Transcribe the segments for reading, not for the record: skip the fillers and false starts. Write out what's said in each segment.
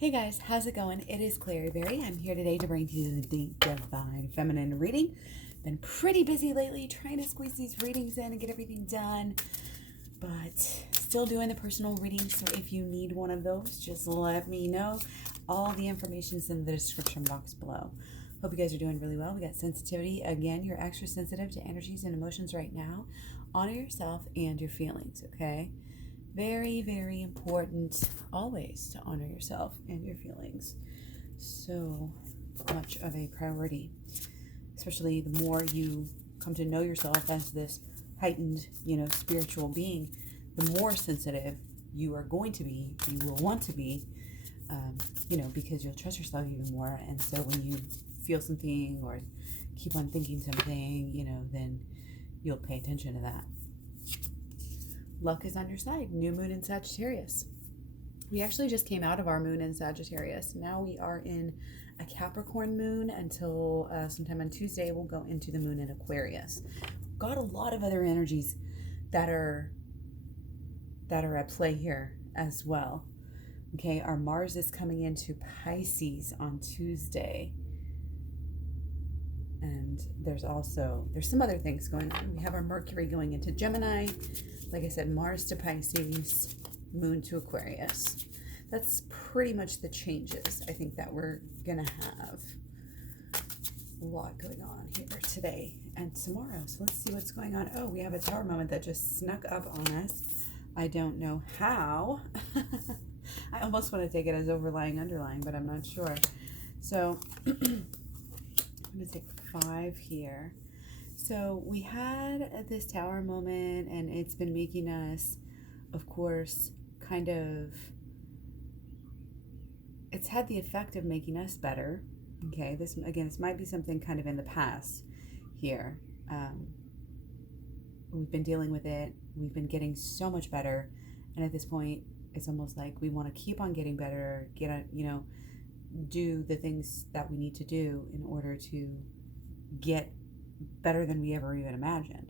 Hey guys, how's it going? It is Klaireeberry. I'm here today to bring to you the Divine Feminine reading. Been pretty busy lately trying to squeeze these readings in and get everything done, but still doing the personal readings. So if you need one of those, just let me know. All the information is in the description box below. Hope you guys are doing really well. We got sensitivity. Again, you're extra sensitive to energies and emotions right now. Honor yourself and your feelings, okay? Very, very important always to honor yourself and your feelings. So much of a priority, especially the more you come to know yourself as this heightened, spiritual being, the more sensitive you are going to be, you will want to be, because you'll trust yourself even more. And so when you feel something or keep on thinking something, then you'll pay attention to that. Luck is on your side. New moon in Sagittarius. We actually just came out of our moon in Sagittarius. Now we are in a Capricorn moon until sometime on Tuesday we'll go into the moon in Aquarius. Got a lot of other energies that are at play here as well. Okay, our Mars is coming into Pisces on Tuesday. And there's some other things going on. We have our Mercury going into Gemini. Like I said, Mars to Pisces, Moon to Aquarius. That's pretty much the changes I think that we're going to have. A lot going on here today and tomorrow. So let's see what's going on. Oh, we have a tower moment that just snuck up on us. I don't know how. I almost want to take it as overlying, underlying, but I'm not sure. So I'm going to take 5 here. So we had this tower moment, and it's been making us, of course, it's had the effect of making us better. Okay, this might be something kind of in the past here. We've been dealing with it. We've been getting so much better. And at this point, it's almost like we want to keep on getting better, do the things that we need to do in order to get better than we ever even imagined,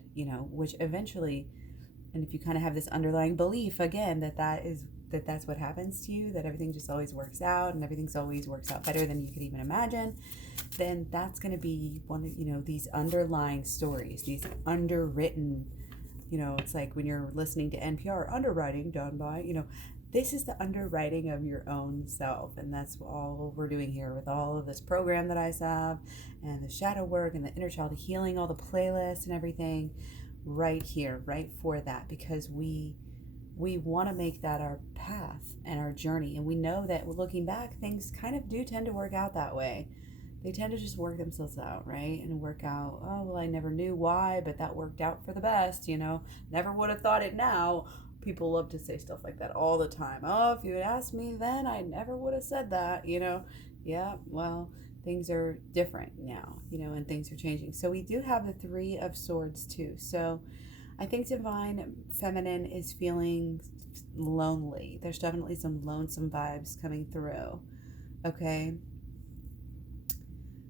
which eventually, and if you kind of have this underlying belief again that's what happens to you, that everything just always works out and everything's always works out better than you could even imagine, then that's going to be one of these underlying stories, these underwritten, it's like when you're listening to NPR, underwriting done by, this is the underwriting of your own self. And that's all we're doing here with all of this program that I have and the shadow work and the inner child healing, all the playlists and everything right here, right for that, because we want to make that our path and our journey. And we know that looking back, things kind of do tend to work out that way. They tend to just work themselves out, right? And work out, oh, well, I never knew why, but that worked out for the best, never would have thought it now. People love to say stuff like that all the time. Oh, if you had asked me then, I never would have said that, Yeah, well, things are different now, and things are changing. So we do have the 3 of Swords too. So I think Divine Feminine is feeling lonely. There's definitely some lonesome vibes coming through, okay?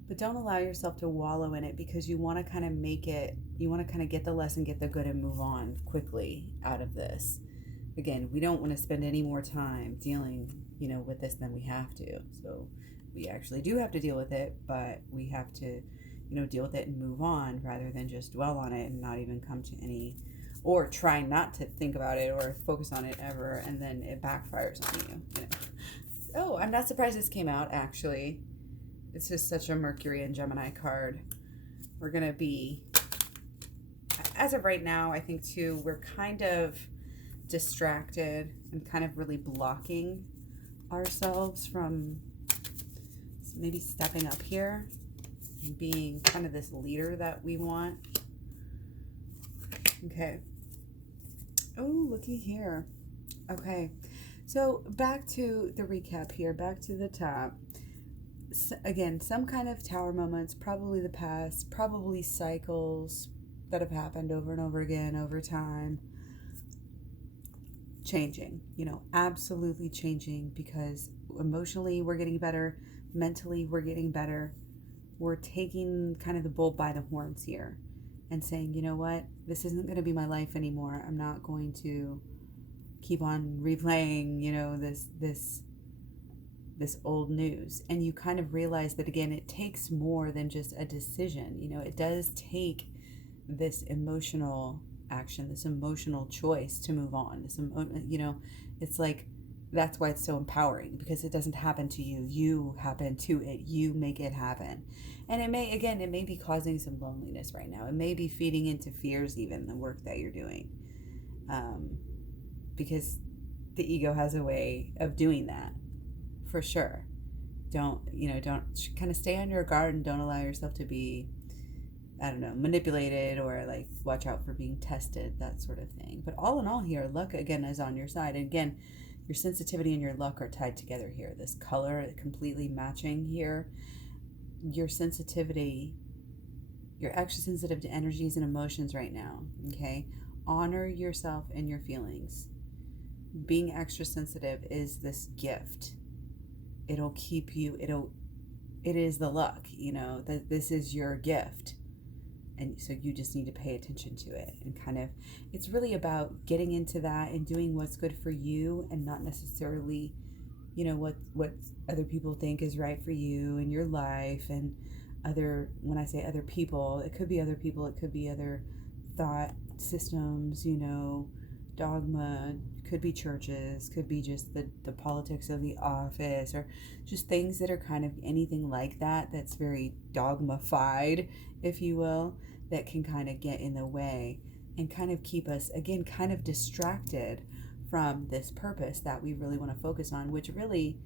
But don't allow yourself to wallow in it, because you want to kind of get the lesson, get the good, and move on quickly out of this. Again, we don't want to spend any more time dealing, with this than we have to. So we actually do have to deal with it, but we have to, deal with it and move on rather than just dwell on it and not even come to any, or try not to think about it or focus on it ever, and then it backfires on you, Oh, I'm not surprised this came out, actually. It's just such a Mercury and Gemini card. We're going to be, as of right now, I think too, we're kind of distracted and kind of really blocking ourselves from maybe stepping up here and being kind of this leader that we want. Okay. Oh, looky here. Okay. So back to the recap here, back to the top. Again, some kind of tower moments, probably the past, probably cycles that have happened over and over again over time. Changing, absolutely changing, because emotionally we're getting better, mentally we're getting better. We're taking kind of the bull by the horns here and saying, you know what, this isn't going to be my life anymore. I'm not going to keep on replaying, this this old news. And you kind of realize that, again, it takes more than just a decision. It does take this emotional action, this emotional choice to move on. It's like, that's why it's so empowering, because it doesn't happen to you. You happen to it. You make it happen. And it may be causing some loneliness right now. It may be feeding into fears, even the work that you're doing. Because the ego has a way of doing that, for sure. Don't kind of stay on your guard and don't allow yourself to be, manipulated, or like watch out for being tested, that sort of thing. But all in all here, luck again is on your side. And again, your sensitivity and your luck are tied together here. This color completely matching here. Your sensitivity, you're extra sensitive to energies and emotions right now, okay? Honor yourself and your feelings. Being extra sensitive is this gift. It'll keep you, it is the luck, that this is your gift. And so you just need to pay attention to it, and kind of, it's really about getting into that and doing what's good for you, and not necessarily, what other people think is right for you in your life. And when I say other people, it could be other people, it could be other thought systems, dogma, could be churches, could be just the politics of the office, or just things that are kind of anything like that, that's very dogmified, if you will, that can kind of get in the way and kind of keep us, again, kind of distracted from this purpose that we really want to focus on, which really,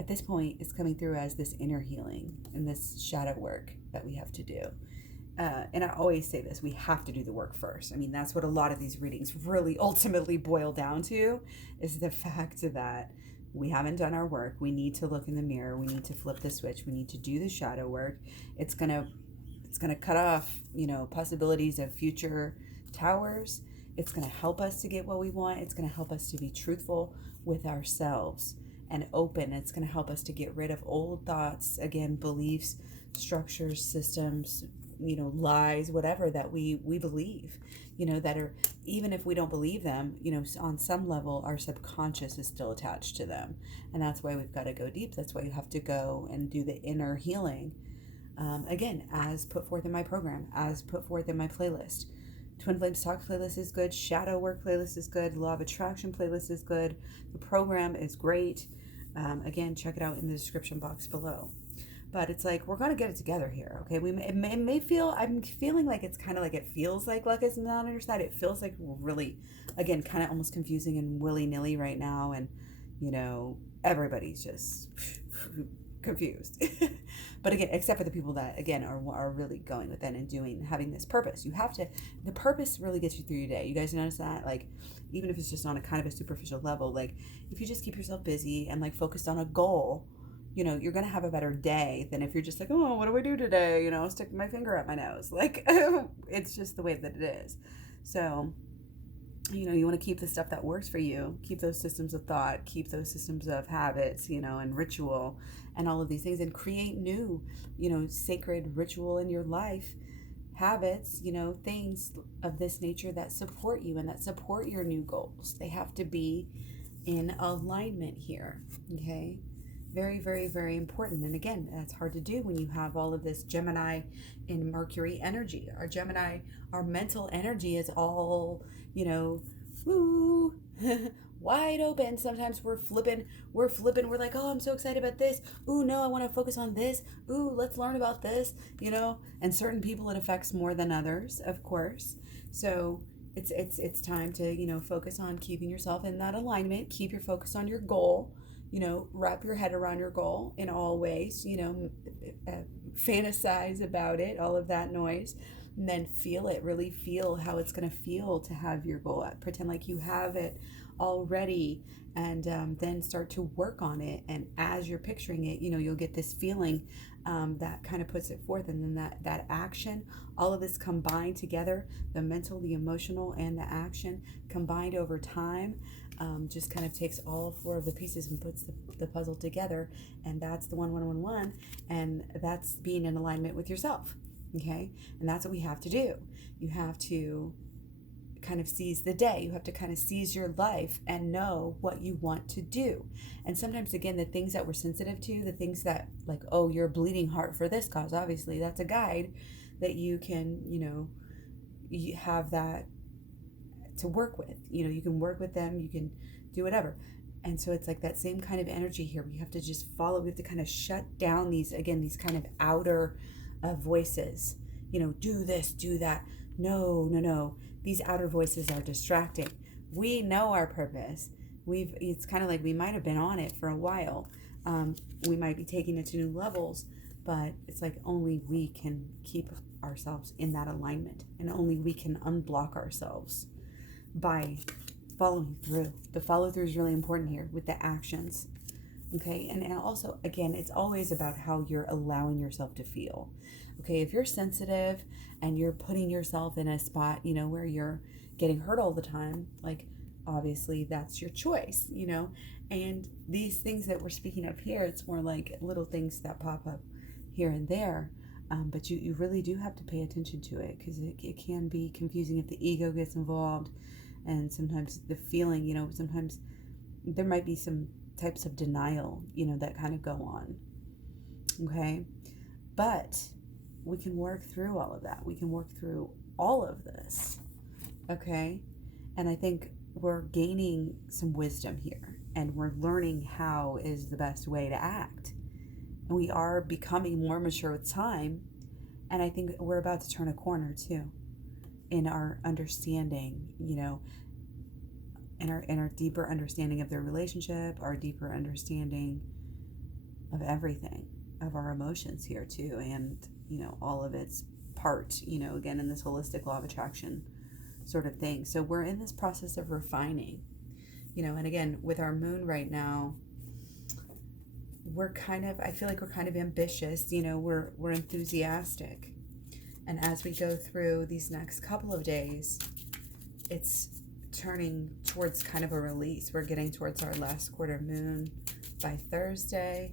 at this point, is coming through as this inner healing and this shadow work that we have to do. And I always say this, we have to do the work first. That's what a lot of these readings really ultimately boil down to, is the fact that we haven't done our work. We need to look in the mirror. We need to flip the switch. We need to do the shadow work. It's going to cut off, possibilities of future towers. It's going to help us to get what we want. It's going to help us to be truthful with ourselves and open. It's going to help us to get rid of old thoughts, again, beliefs, structures, systems, lies, whatever that we believe, that are, even if we don't believe them, on some level, our subconscious is still attached to them. And that's why we've got to go deep. That's why you have to go and do the inner healing. Again, as put forth in my program, as put forth in my playlist. Twin Flames Talk playlist is good. Shadow Work playlist is good. Law of Attraction playlist is good. The program is great. Again, check it out in the description box below. But it's like, we're going to get it together here, okay? I'm feeling like it's kind of like, it feels like luck is not on your side. It feels like really, again, kind of almost confusing and willy-nilly right now. And, everybody's just confused. But again, except for the people that, again, are really going with it and having this purpose. The purpose really gets you through your day. You guys notice that? Like, even if it's just on a kind of a superficial level, like, if you just keep yourself busy and like focused on a goal, you're going to have a better day than if you're just like, oh, what do I do today? Stick my finger up my nose. Like, it's just the way that it is. So, you want to keep the stuff that works for you, keep those systems of thought, keep those systems of habits, and ritual and all of these things, and create new, sacred ritual in your life, habits, things of this nature that support you and that support your new goals. They have to be in alignment here, okay? Very, very, very important. And again, that's hard to do when you have all of this Gemini and Mercury energy. Our mental energy is all, woo, wide open. Sometimes we're flipping. We're like, oh, I'm so excited about this. Ooh, no, I want to focus on this. Ooh, let's learn about this, and certain people it affects more than others, of course. So it's time to, focus on keeping yourself in that alignment, keep your focus on your goal. Wrap your head around your goal in all ways, fantasize about it, all of that noise, and then feel it, really feel how it's going to feel to have your goal. Pretend like you have it already, and then start to work on it. And as you're picturing it, you'll get this feeling that kind of puts it forth. And then that action, all of this combined together, the mental, the emotional, and the action combined over time, just kind of takes all four of the pieces and puts the puzzle together. And that's the 1-1-1-1. And that's being in alignment with yourself. Okay. And that's what we have to do. You have to kind of seize the day. You have to kind of seize your life and know what you want to do. And sometimes, again, the things that we're sensitive to, the things that like, oh, you're a bleeding heart for this cause, obviously that's a guide that you can, you have that to work with. You can work with them, you can do whatever. And so it's like that same kind of energy here. We have to just follow, we have to kind of shut down these kind of outer voices, do this, do that. No. These outer voices are distracting. We know our purpose. It's kind of like we might have been on it for a while. We might be taking it to new levels, but it's like only we can keep ourselves in that alignment, and only we can unblock ourselves by following through. The follow through is really important here with the actions. Okay, and also, again, it's always about how you're allowing yourself to feel. Okay, if you're sensitive and you're putting yourself in a spot, where you're getting hurt all the time, like, obviously that's your choice, and these things that we're speaking of here, it's more like little things that pop up here and there, but you really do have to pay attention to it, because it can be confusing if the ego gets involved, and sometimes the feeling, sometimes there might be some types of denial, that kind of go on. Okay, but we can work through all of that. We can work through all of this. Okay, and I think we're gaining some wisdom here, and we're learning how is the best way to act, and we are becoming more mature with time. And I think we're about to turn a corner too in our understanding, in our deeper understanding of the relationship, our deeper understanding of everything, of our emotions here too, and all of its part, again, in this holistic law of attraction sort of thing. So we're in this process of refining, and again, with our moon right now, I feel like we're kind of ambitious, we're enthusiastic. And as we go through these next couple of days, it's turning towards kind of a release. We're getting towards our last quarter moon by Thursday,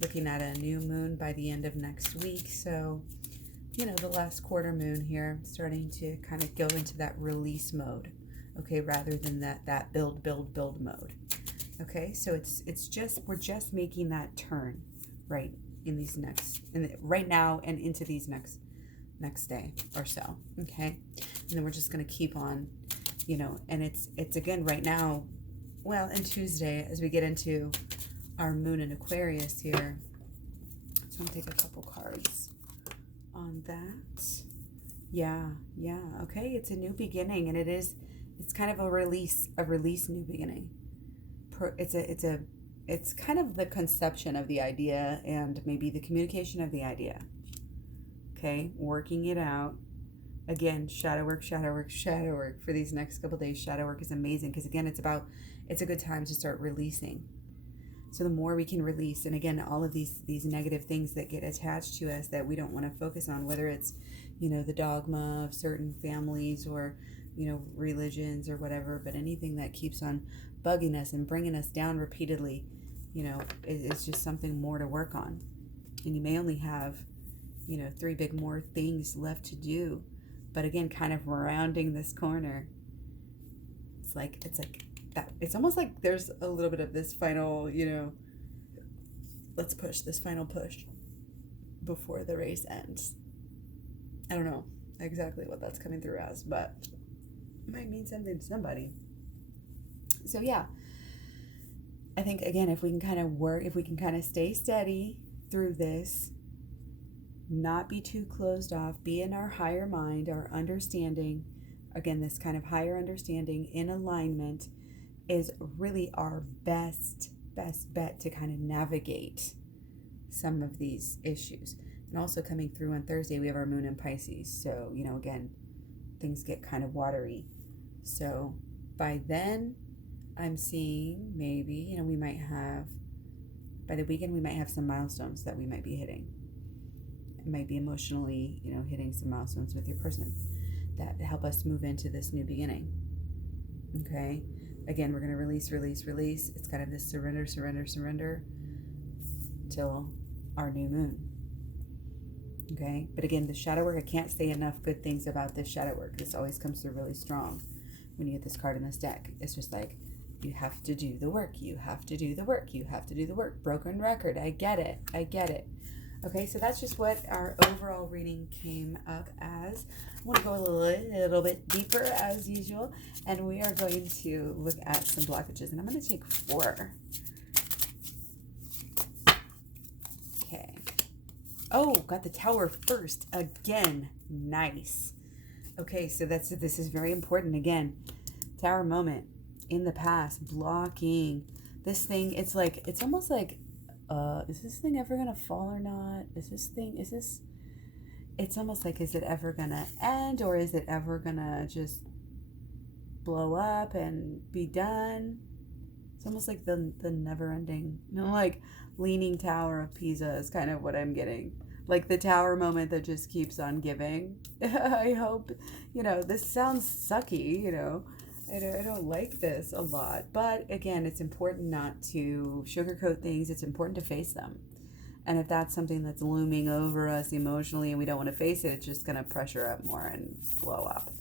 looking at a new moon by the end of next week. So, the last quarter moon here, starting to kind of go into that release mode, okay, rather than that build mode. Okay, so we're just making that turn right right now and into these next day or so. Okay, and then we're just going to keep on, and it's again right now, well, and Tuesday, as we get into our moon in Aquarius here. So I'm going to take a couple cards on that. Yeah, okay, it's a new beginning, and it's kind of a release new beginning. It's kind of the conception of the idea, and maybe the communication of the idea. Okay, working it out. Again, shadow work for these next couple days. Shadow work is amazing, because again, it's a good time to start releasing. So the more we can release, and again, all of these negative things that get attached to us that we don't want to focus on, whether it's, the dogma of certain families or, religions or whatever, but anything that keeps on bugging us and bringing us down repeatedly, it's just something more to work on. And you may only have, 3 big more things left to do. But again, kind of rounding this corner, it's like that. It's almost like there's a little bit of this final, let's push this final push before the race ends. I don't know exactly what that's coming through as, but it might mean something to somebody. So yeah, I think, again, if we can kind of stay steady through this, not be too closed off, be in our higher mind, our understanding, again, this kind of higher understanding in alignment is really our best bet to kind of navigate some of these issues. And also coming through on Thursday, we have our moon in Pisces. So, again, things get kind of watery. So by then, I'm seeing maybe, we might have, by the weekend, we might have some milestones that we might be hitting. It might be emotionally, hitting some milestones with your person that help us move into this new beginning. Okay. Again, we're going to release. It's kind of this surrender till our new moon. Okay. But again, the shadow work, I can't say enough good things about this shadow work. This always comes through really strong. when you get this card in this deck. It's just like, you have to do the work. You have to do the work. You have to do the work. Broken record. I get it. I get it. Okay, so that's just what our overall reading came up as. I want to go a little bit deeper as usual, and we are going to look at some blockages, and I'm going to take 4. Okay. Oh, got the Tower first again. Nice. Okay, so this is very important again. Tower moment. In the past, blocking this thing. It's almost like, is this thing ever gonna fall or not? It's almost like, is it ever gonna end, or is it ever gonna just blow up and be done? It's almost like the never ending, like Leaning Tower of Pisa is kind of what I'm getting. Like the tower moment that just keeps on giving. I hope, this sounds sucky, I don't like this a lot, but again, it's important not to sugarcoat things. It's important to face them. And if that's something that's looming over us emotionally and we don't want to face it, it's just going to pressure up more and blow up.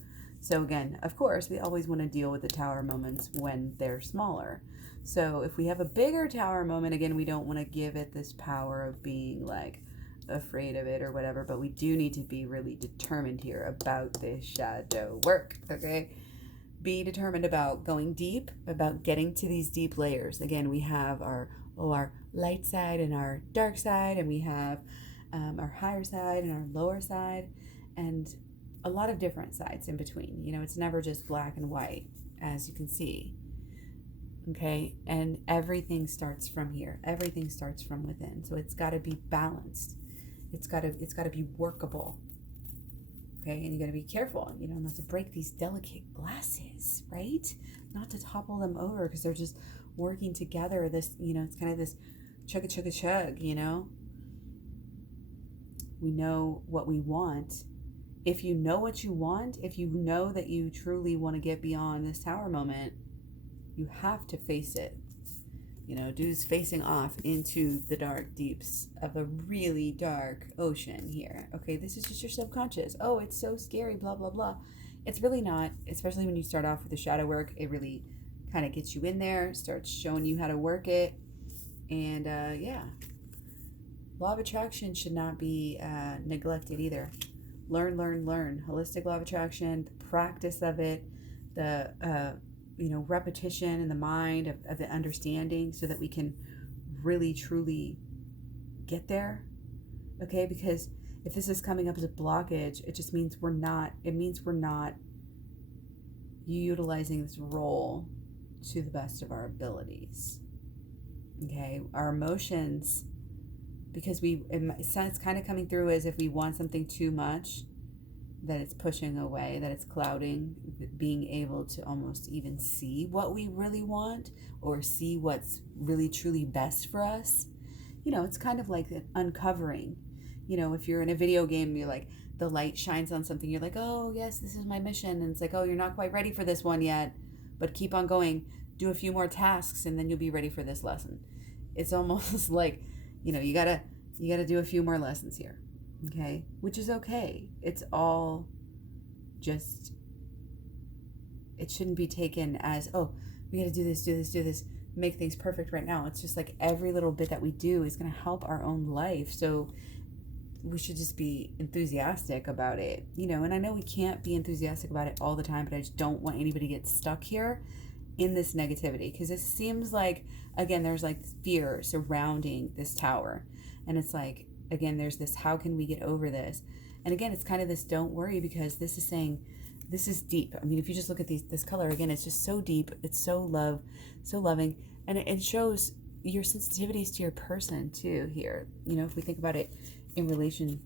So again, of course, we always want to deal with the tower moments when they're smaller. So if we have a bigger tower moment, again, we don't want to give it this power of being like afraid of it or whatever, but we do need to be really determined here about this shadow work, okay? Be determined about going deep, about getting to these deep layers. Again, we have our light side and our dark side, and we have our higher side and our lower side, and a lot of different sides in between. It's never just black and white, as you can see. Okay, and everything starts from here. Everything starts from within. So it's got to be balanced. It's got to be workable. Okay, and you got to be careful, not to break these delicate glasses, right? Not to topple them over because they're just working together. This, it's kind of this chug. We know what we want. If you know what you want, if you know that you truly want to get beyond this tower moment, you have to face it. Dude's facing off into the dark deeps of a really dark ocean here. Okay, this is just your subconscious. Oh, it's so scary, blah, blah, blah. It's really not, especially when you start off with the shadow work. It really kind of gets you in there, starts showing you how to work it. And yeah, law of attraction should not be neglected either. Learn. Holistic law of attraction, the practice of it, the repetition in the mind of the understanding, so that we can really truly get there. Okay, because if this is coming up as a blockage, it just means we're not utilizing this role to the best of our abilities. Okay, our emotions, because it's kind of coming through as if we want something too much, that it's pushing away, that it's clouding being able to almost even see what we really want, or see what's really truly best for us. It's kind of like an uncovering. If you're in a video game, you're like, the light shines on something, you're like, oh yes, this is my mission, and it's like, oh, you're not quite ready for this one yet, but keep on going, do a few more tasks, and then you'll be ready for this lesson. It's almost like, you gotta do a few more lessons here. Okay, which is okay. It's all just, it shouldn't be taken as, oh, we got to do this, make things perfect right now. It's just like every little bit that we do is going to help our own life. So we should just be enthusiastic about it, and I know we can't be enthusiastic about it all the time, but I just don't want anybody to get stuck here in this negativity, because it seems like, again, there's like fear surrounding this tower, and it's like, again, there's this, how can we get over this? And again, it's kind of this, don't worry, because this is saying, this is deep. I mean, if you just look at this color, again, it's just so deep. It's so loving. And it shows your sensitivities to your person too here. If we think about it in relation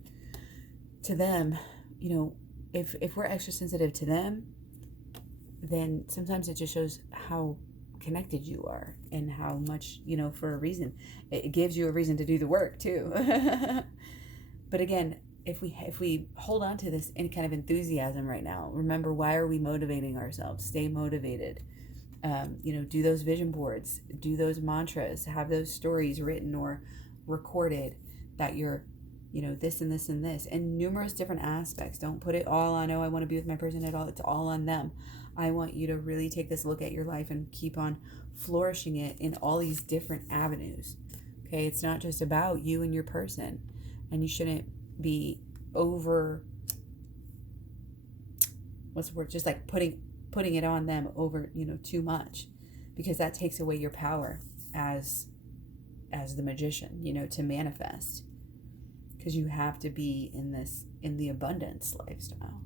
to them, if we're extra sensitive to them, then sometimes it just shows how connected you are, and how much, for a reason. It gives you a reason to do the work too. But again, if we hold on to this any kind of enthusiasm right now, remember, why are we motivating ourselves? Stay motivated. Do those vision boards, do those mantras, have those stories written or recorded that you're, this and this and this, and numerous different aspects. Don't put it all on, oh, I want to be with my person at all. It's all on them. I want you to really take this look at your life and keep on flourishing it in all these different avenues. Okay, it's not just about you and your person, and you shouldn't be over, what's the word, just like putting it on them over, too much, because that takes away your power as the magician, to manifest, because you have to be in the abundance lifestyle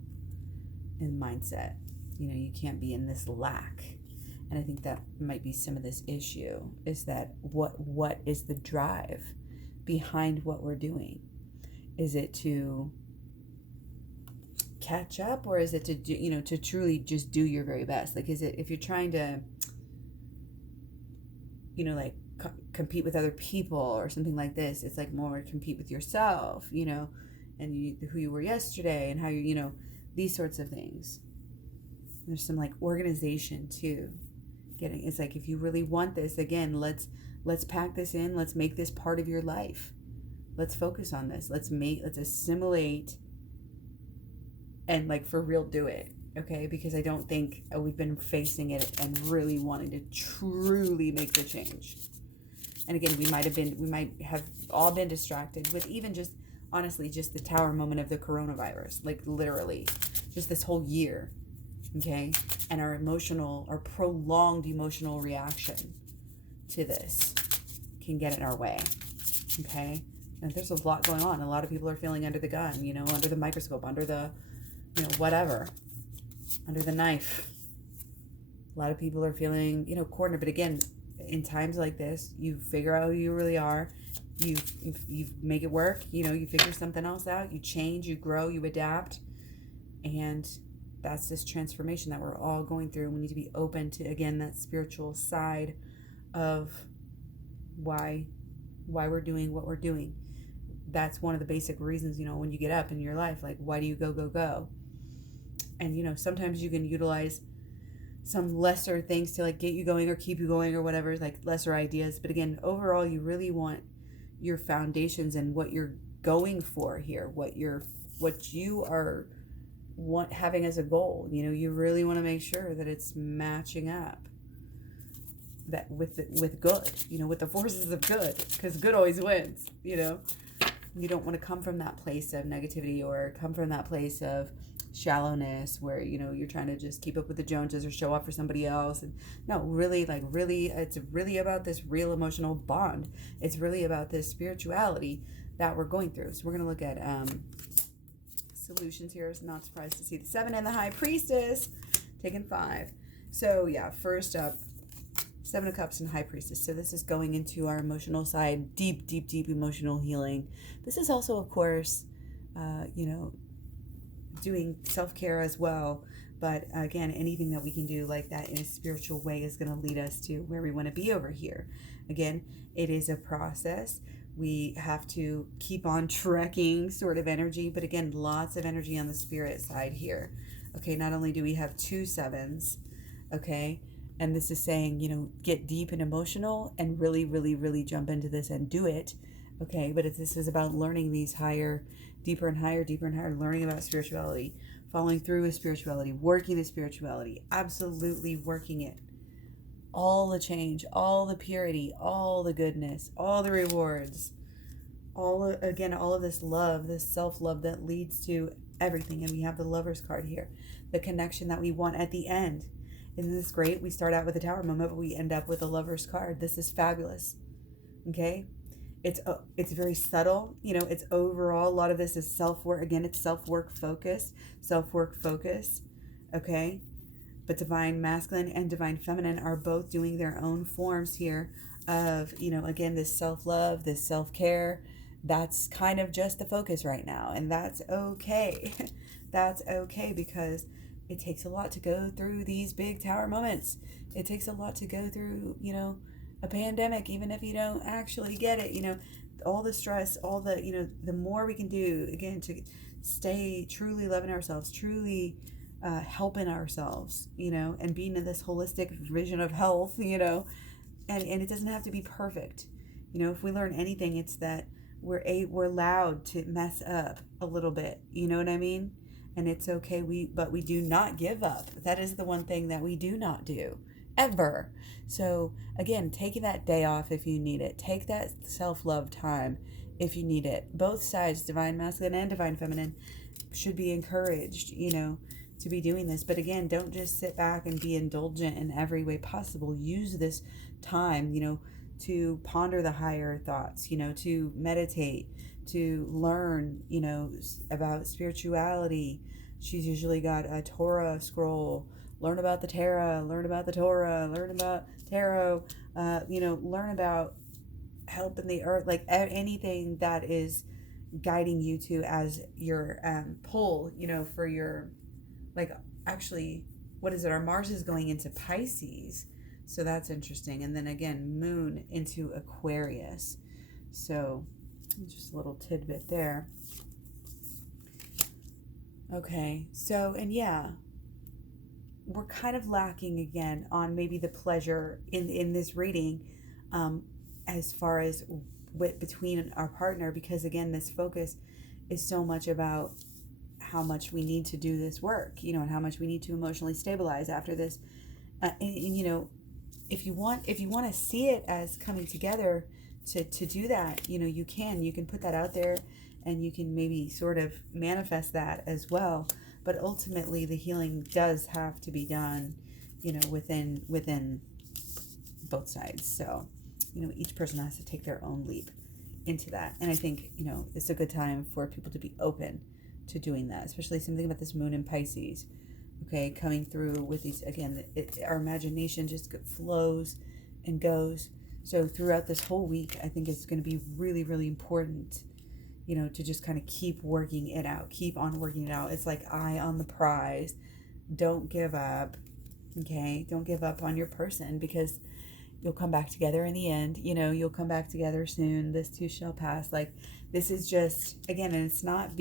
and mindset. You can't be in this lack. And I think that might be some of this issue, is that what is the drive behind what we're doing? Is it to catch up, or is it to do, to truly just do your very best? Like, is it, if you're trying to, like compete with other people or something like this, it's like more compete with yourself, and who you were yesterday and how these sorts of things. There's some like organization too. It's like, if you really want this, again, let's pack this in. Let's make this part of your life. Let's focus on this. Let's assimilate and like for real do it. Okay, because I don't think we've been facing it and really wanting to truly make the change. And again, we might have all been distracted with even just, honestly, just the tower moment of the coronavirus, like literally just this whole year. Okay, and our prolonged emotional reaction to this can get in our way. Okay, and there's a lot going on. A lot of people are feeling under the gun, under the microscope, under the, whatever, under the knife. A lot of people are feeling, cornered. But again, in times like this, you figure out who you really are. You make it work. You figure something else out. You change, you grow, you adapt. And that's this transformation that we're all going through. We need to be open to, again, that spiritual side of why we're doing what we're doing. That's one of the basic reasons, when you get up in your life, like, why do you go? And, sometimes you can utilize some lesser things to like get you going or keep you going or whatever, like lesser ideas. But again, overall, you really want your foundations and what you're going for here, what you are having as a goal. You really want to make sure that it's matching up that with good, with the forces of good, because good always wins. You don't want to come from that place of negativity or come from that place of shallowness where you're trying to just keep up with the Joneses or show up for somebody else. And no, really, it's really about this real emotional bond. It's really about this spirituality that we're going through. So we're going to look at solutions here. I'm not surprised to see the 7 and the High Priestess taking 5. So yeah, first up, 7 of Cups and High Priestess. So this is going into our emotional side, deep emotional healing. This is also, of course, doing self-care as well. But again, anything that we can do like that in a spiritual way is going to lead us to where we want to be over here. Again, it is a process. We have to keep on trekking sort of energy, but again, lots of energy on the spirit side here. Okay, not only do we have 2 7s, okay, and this is saying, get deep and emotional and really jump into this and do it. Okay, but this is about learning these deeper and higher, learning about spirituality, following through with spirituality, working the spirituality, absolutely working it. All the change, all the purity, all the goodness, all the rewards, all of this love, this self-love that leads to everything. And we have the Lover's card here, the connection that we want at the end. Isn't this great? We start out with the Tower moment, but we end up with the Lover's card. This is fabulous. Okay? It's very subtle. It's overall, a lot of this is self-work. Again, it's self-work focus. Okay? But divine masculine and divine feminine are both doing their own forms here of, again, this self-love, this self-care. That's kind of just the focus right now. And that's okay. That's okay, because it takes a lot to go through these big tower moments. It takes a lot to go through, a pandemic, even if you don't actually get it, all the stress, all the, the more we can do, again, to stay truly loving ourselves, truly helping ourselves, and being in this holistic vision of health, and it doesn't have to be perfect. If we learn anything, it's that we're allowed to mess up a little bit, you know what I mean? And it's okay. But we do not give up. That is the one thing that we do not do ever. So again, taking that day off if you need it. Take that self-love time if you need it. Both sides, divine masculine and divine feminine, should be encouraged, to be doing this. But again, don't just sit back and be indulgent in every way possible. Use this time, to ponder the higher thoughts, to meditate, to learn, about spirituality. She's usually got a Torah scroll. Learn about the Torah, learn about the Torah, learn about tarot, learn about help in the earth, like anything that is guiding you to as your pull, for your, like, actually, what is it? Our Mars is going into Pisces. So that's interesting. And then again, moon into Aquarius. So just a little tidbit there. Okay. So, and yeah, we're kind of lacking again on maybe the pleasure in this reading, as far as between our partner, because again, this focus is so much about how much we need to do this work, and how much we need to emotionally stabilize after this. And if you want to see it as coming together to do that, you can put that out there, and you can maybe sort of manifest that as well. But ultimately, the healing does have to be done, within both sides. So, each person has to take their own leap into that. And I think, it's a good time for people to be open to doing that, especially something about this moon in Pisces. Okay, coming through with these, again, our imagination just flows and goes. So throughout this whole week, I think it's going to be really, really important, to just kind of keep working it out, keep on working it out. It's like eye on the prize. Don't give up. Okay, don't give up on your person, because you'll come back together in the end. You'll come back together soon. This too shall pass. Like, this is just, again, and it's not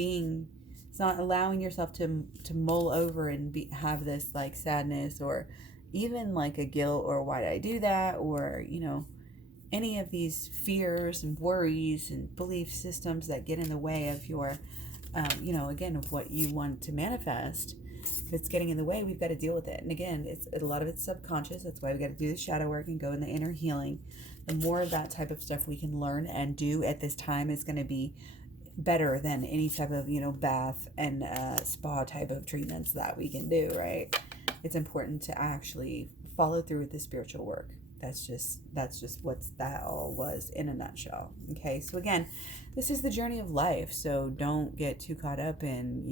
allowing yourself to mull over and have this like sadness, or even like a guilt, or why did I do that, or any of these fears and worries and belief systems that get in the way of your again, of what you want to manifest. If it's getting in the way, we've got to deal with it. And again, a lot of it's subconscious. That's why we got to do the shadow work and go in the inner healing. The more of that type of stuff we can learn and do at this time is going to be better than any type of bath and spa type of treatments that we can do, right? It's important to actually follow through with the spiritual work. That's just what that all was in a nutshell. Okay, so again, this is the journey of life. So don't get too caught up in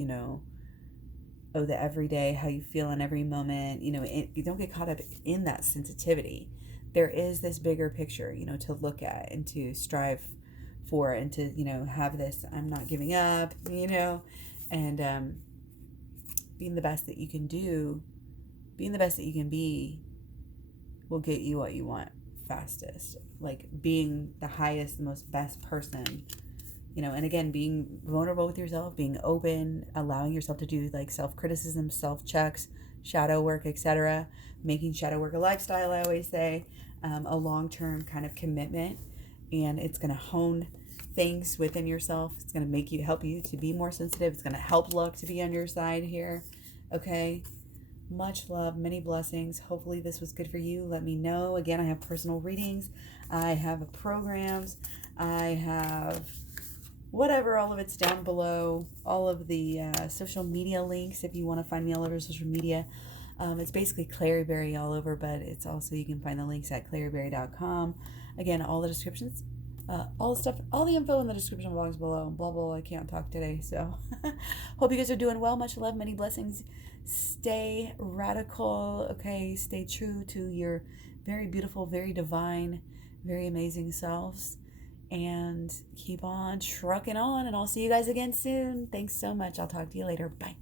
the everyday, how you feel in every moment. You don't get caught up in that sensitivity. There is this bigger picture, to look at and to strive for, and to have this I'm not giving up, and being the best that you can do, being the best that you can be, will get you what you want fastest. Like being the highest, the most best person, and again, being vulnerable with yourself, being open, allowing yourself to do like self-criticism, self-checks, shadow work, etc. Making shadow work a lifestyle, I always say, a long-term kind of commitment. And it's going to hone things within yourself. It's going to help you to be more sensitive. It's going to help luck to be on your side here. Okay. Much love, many blessings. Hopefully this was good for you. Let me know. Again, I have personal readings. I have programs. I have whatever. All of it's down below. All of the social media links if you want to find me all over social media. It's basically Klaireeberry all over, but it's also, you can find the links at klaireeberry.com. Again, all the descriptions, all the stuff, all the info in the description box below. Blah, blah, I can't talk today. So hope you guys are doing well. Much love, many blessings. Stay radical, okay? Stay true to your very beautiful, very divine, very amazing selves. And keep on trucking on. And I'll see you guys again soon. Thanks so much. I'll talk to you later. Bye.